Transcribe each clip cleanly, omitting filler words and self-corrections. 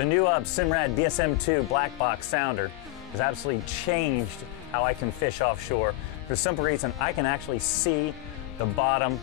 The new Simrad DSM-2 black box sounder has absolutely changed how I can fish offshore. For the simple reason, I can actually see the bottom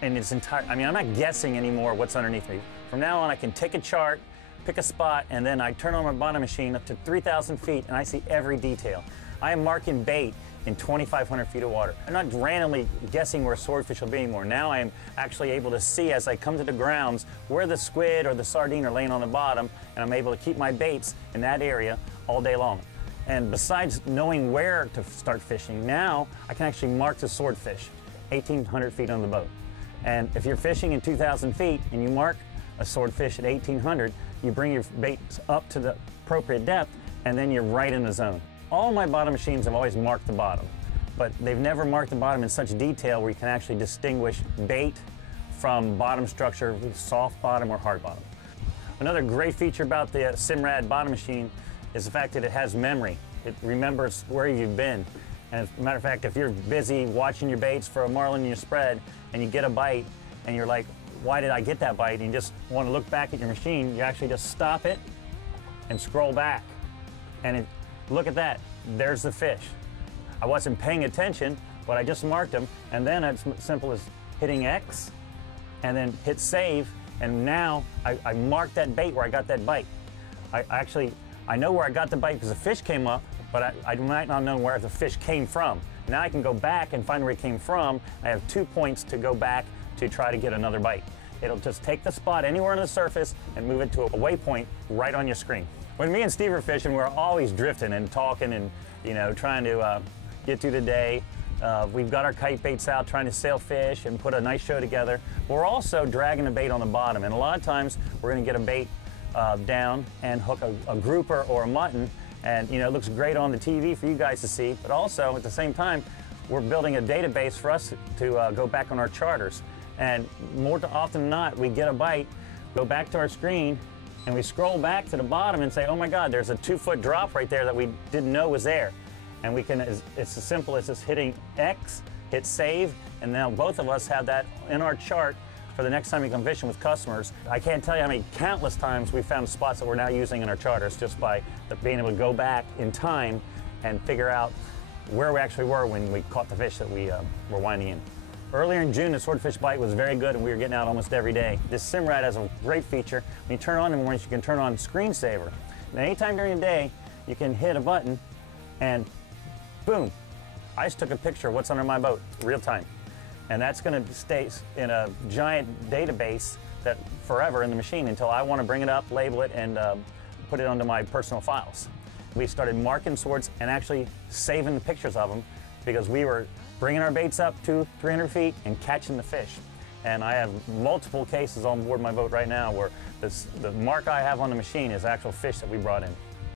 in its entire, I'm not guessing anymore what's underneath me. From now on, I can take a chart, pick a spot, and then I turn on my bottom machine up to 3,000 feet and I see every detail. I am marking bait in 2,500 feet of water. I'm not randomly guessing where swordfish will be anymore. Now I am actually able to see as I come to the grounds where the squid or the sardine are laying on the bottom, and I'm able to keep my baits in that area all day long. And besides knowing where to start fishing, now I can actually mark the swordfish 1,800 feet on the boat. And if you're fishing in 2,000 feet and you mark a swordfish at 1,800, you bring your baits up to the appropriate depth, and then you're right in the zone. All my bottom machines have always marked the bottom, but they've never marked the bottom in such detail where you can actually distinguish bait from bottom structure, soft bottom or hard bottom. Another great feature about the Simrad bottom machine is the fact that it has memory. It remembers where you've been. And as a matter of fact, if you're busy watching your baits for a marlin in your spread and you get a bite and you're like, why did I get that bite? And you just want to look back at your machine, you actually just stop it and scroll back. And look at that, there's the fish. I wasn't paying attention, but I just marked them, and then it's simple as hitting X and then hit save, and now I marked that bait where I got that bite. I know where I got the bite because the fish came up, but I might not know where the fish came from. Now I can go back and find where it came from. I have 2 points to go back to try to get another bite. It'll just take the spot anywhere on the surface and move it to a waypoint right on your screen. When me and Steve are fishing, we're always drifting and talking and trying to get through the day. We've got our kite baits out trying to sail fish and put a nice show together. We're also dragging a bait on the bottom, and a lot of times we're going to get a bait down and hook a grouper or a mutton, and it looks great on the TV for you guys to see, but also at the same time we're building a database for us to go back on our charters. And more often than not, we get a bite, go back to our screen, and we scroll back to the bottom and say, oh my God, there's a 2-foot drop right there that we didn't know was there. And we can, it's as simple as just hitting X, hit save, and now both of us have that in our chart for the next time we come fishing with customers. I can't tell you how many countless times we found spots that we're now using in our charters just by being able to go back in time and figure out where we actually were when we caught the fish that we were winding in. Earlier in June, the swordfish bite was very good and we were getting out almost every day. This Simrad has a great feature. When you turn on in the mornings, you can turn on screensaver. And anytime during the day, you can hit a button and boom, I just took a picture of what's under my boat, real time. And that's going to stay in a giant database that forever in the machine until I want to bring it up, label it, and put it onto my personal files. We started marking swords and actually saving the pictures of them because we were bringing our baits up 200-300 feet and catching the fish. And I have multiple cases on board my boat right now where the mark I have on the machine is actual fish that we brought in.